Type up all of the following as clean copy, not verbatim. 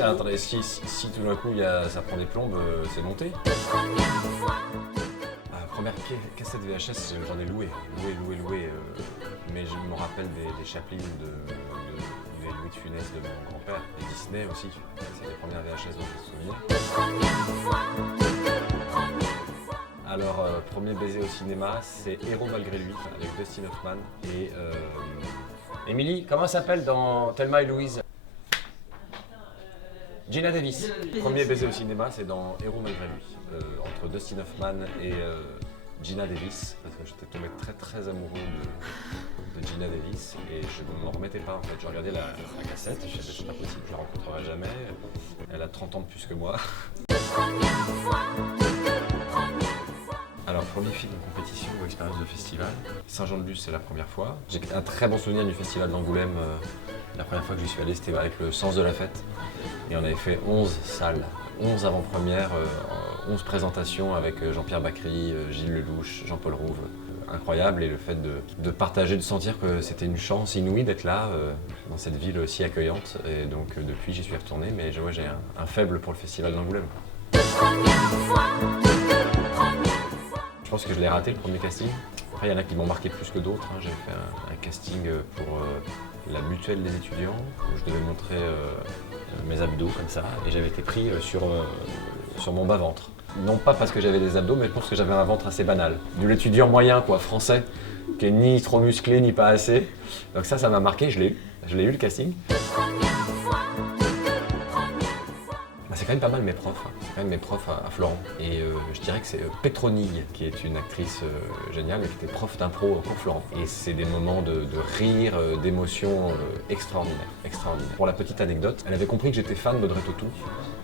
attendez, si tout d'un coup ça prend des plombes, c'est monté. Première cassette VHS, j'en ai loué, mais je me rappelle des Chaplin, des Louis de Funès de mon grand-père, des Disney aussi. C'est les premières VHS dont je me souviens. Alors, premier baiser au cinéma, c'est Héros malgré lui, avec Dustin Hoffman et Émilie, comment s'appelle dans Thelma et Louise? Gina Davis. Premier baiser au cinéma, c'est dans Héros malgré lui, entre Dustin Hoffman et Gina Davis, parce que j'étais tombé très amoureux de Gina Davis et je ne m'en remettais pas en fait. J'ai regardé la cassette, je me suis dit c'est pas possible, je la rencontrerai jamais. Elle a 30 ans de plus que moi. Alors, premier film de compétition ou expérience de festival, Saint-Jean-de-Luz, c'est la première fois. J'ai un très bon souvenir du festival d'Angoulême. La première fois que j'y suis allé, c'était avec le Sens de la Fête. Et on avait fait 11 salles, 11 avant-premières, 11 présentations avec Jean-Pierre Bacry, Gilles Lelouch, Jean-Paul Rouve. Incroyable, et le fait de partager, de sentir que c'était une chance inouïe d'être là, dans cette ville si accueillante. Et donc depuis, j'y suis retourné, mais j'ai un faible pour le festival d'Angoulême. Je pense que je l'ai raté, le premier casting. Après, il y en a qui m'ont marqué plus que d'autres. J'ai fait un casting pour la mutuelle des étudiants, où je devais montrer mes abdos comme ça, et j'avais été pris sur mon bas-ventre. Non pas parce que j'avais des abdos, mais parce que j'avais un ventre assez banal. De l'étudiant moyen, quoi, français, qui est ni trop musclé, ni pas assez. Donc ça m'a marqué, je l'ai eu le casting. C'est quand même pas mal mes profs, c'est quand même mes profs à Florent. Et je dirais que c'est Pétronille qui est une actrice géniale, mais qui était prof d'impro pour Florent. Et c'est des moments de rire, d'émotion extraordinaires. Pour la petite anecdote, elle avait compris que j'étais fan d'Audrey Tautou.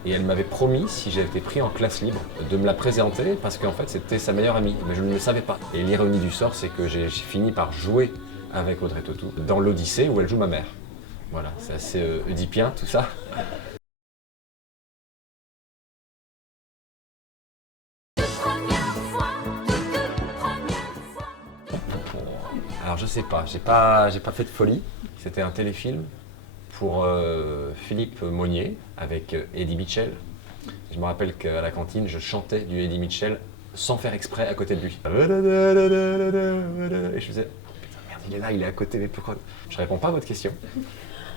Et elle m'avait promis, si j'avais été pris en classe libre, de me la présenter parce qu'en fait c'était sa meilleure amie. Mais je ne le savais pas. Et l'ironie du sort, c'est que j'ai fini par jouer avec Audrey Tautou dans l'Odyssée où elle joue ma mère. Voilà, c'est assez oedipien tout ça. Alors je sais pas, j'ai pas fait de folie. C'était un téléfilm pour Philippe Monnier avec Eddie Mitchell. Je me rappelle qu'à la cantine, je chantais du Eddie Mitchell sans faire exprès à côté de lui. Et je faisais, putain merde, il est là, il est à côté, mais pourquoi? Je réponds pas à votre question.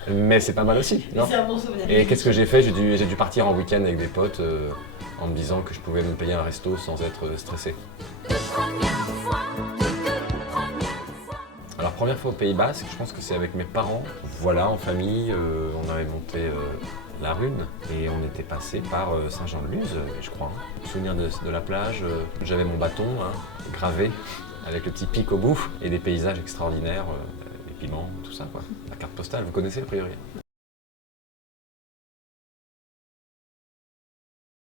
Mais c'est pas mal aussi, non? C'est un bon souvenir. Et qu'est-ce que j'ai fait? J'ai dû partir en week-end avec des potes en me disant que je pouvais me payer un resto sans être stressé. Alors première fois au Pays Basque, je pense que c'est avec mes parents. Voilà, en famille, on avait monté la Rune et on était passé par Saint-Jean-de-Luz, je crois. Souvenir de la plage, j'avais mon bâton gravé avec le petit pic au bout et des paysages extraordinaires, les piments, tout ça quoi. La carte postale, vous connaissez a priori?